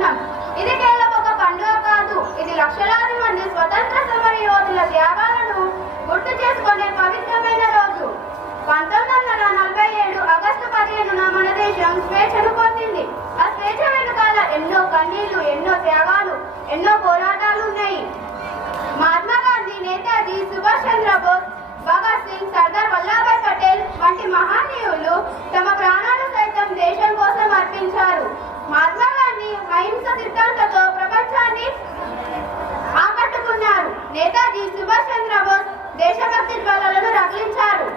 జరుపుకుంటున్నాం. ఇది కేవలం ఒక పండుగ కాదు, ఇది లక్షలాది మంది స్వతంత్ర సమర యోధుల త్యాగాలను గుర్తు చేసుకునే పవిత్రమైన రోజు. 1947 ఆగస్టు 15న మన దేశం స్వేచ్ఛను పొందింది. ఆ స్వేచ్ఛ వెనుకాల ఎన్నో కన్నీళ్లు, ఎన్నో త్యాగాలు, ఎన్నో పోరాటాలు ఉన్నాయి. మహాత్మా గాంధీ, నేతాజీ సుభాష్ చంద్రబోస్, భగత్ సింగ్, సర్దార్ వల్లభాయ్ పటేల్ వంటి మహనీయులు తమ ప్రాణాలు సైతం దేశం కోసం అర్పించారు. మహాత్మా గాంధీ అహింస సిద్ధాంతంతో ప్రపంచాన్ని ఆకట్టుకున్నారు. నేతాజీ సుభాష్ చంద్రబోస్ దేశభక్తి జ్వాలలను రగిలించారు.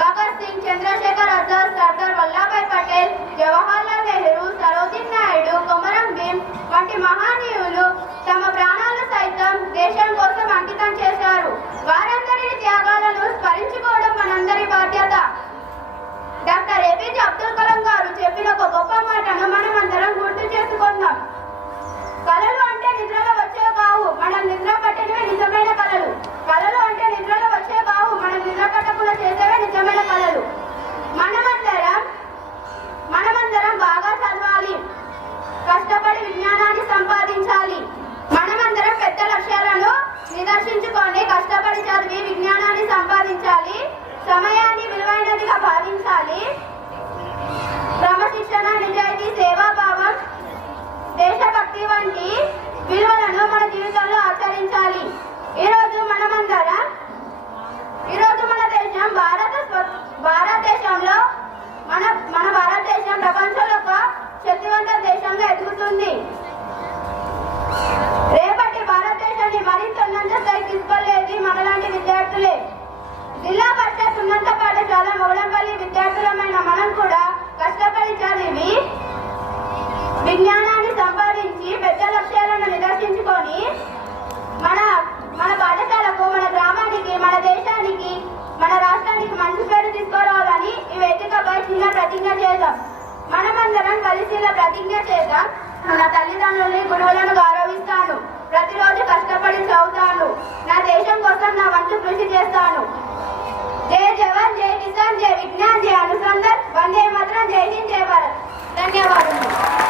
భగత్ సింగ్, చంద్రశేఖర్ ఆజాద్, సర్దార్ వల్లభాయ్ పటేల్, జవహర్లాల్ నెహ్రూ, సరోజినీ నాయుడు, కొమరం భీం వంటి మహనీయులు తమ ప్రాణాలు సైతం దేశం కోసం అంకితం చేశారు. వారందరి త్యాగాలను స్మరించుకోవడం మనందరి బాధ్యత. డాక్టర్ ఏపీజే అబ్దుల్ కలాం గారు చెప్పిన ఒక గొప్ప మాటను మనమందరం గుర్తు చేసుకుందాం. కళలు అంటే నిద్రలో వచ్చేవి కావు, మనం నిద్ర పట్టినవే నిజమైన కళలు. కళలు అంటే నిద్రలో వచ్చేవి కావు, మనం నిద్ర పట్టకుండా చేసేవే నిజమైన కళలు. మనమందరం బాగా చదవాలి, కష్టపడి విజ్ఞానాన్ని సంపాదించాలి. మనమందరం పెద్ద లక్ష్యాలను నిదర్శించుకొని కష్టపడి చదివి విజ్ఞానాన్ని సంపాదించాలి. సమయాన్ని విలువైనదిగా భావించాలి. క్రమశిక్షణ, నిజాయితీ, సేవాభావం, దేశభక్తి వంటి విలువలను మన జీవితంలో ఆచరించాలి. ఈరోజు మన దేశం భారతదేశంలో మన భారతదేశం ప్రపంచంలో ఒక శక్తివంత దేశంగా ఎదుగుతుంది. రేపటి భారతదేశాన్ని మరింత ఉన్నత స్థాయికి తీసుకెళ్లేది మనలాంటి విద్యార్థులే. జిల్లా పరిషత్ ఉన్నత పాఠశాల మౌలంపల్లి విద్యార్థులమైన మనం కూడా కష్టపడి చదివి విజ్ఞానాన్ని సంపాదించి పెద్ద లక్ష్యాలను నిదర్శించుకొని మన పాఠశాలకు, మన గ్రామానికి, మన దేశానికి, మన రాష్ట్రానికి మంచి పేరు తీసుకురావాలని ఈ వేదికపై చిన్న ప్రతిజ్ఞ చేద్దాం. మనమందరం కలిసి ఇలా ప్రతిజ్ఞ చేద్దాం. నా తల్లిదండ్రుల్ని, గురువులను గౌరవిస్తాను. ప్రతిరోజు కష్టపడి చదువుతాను. నా దేశం కోసం నా వంతు కృషి చేస్తాను. జై జవాన్, జై కిసాన్, జై విజ్ఞాన్, జై అనుసంధాన్, వందే మాతరం, జై హింద్, జై భారత్. ధన్యవాదాలు.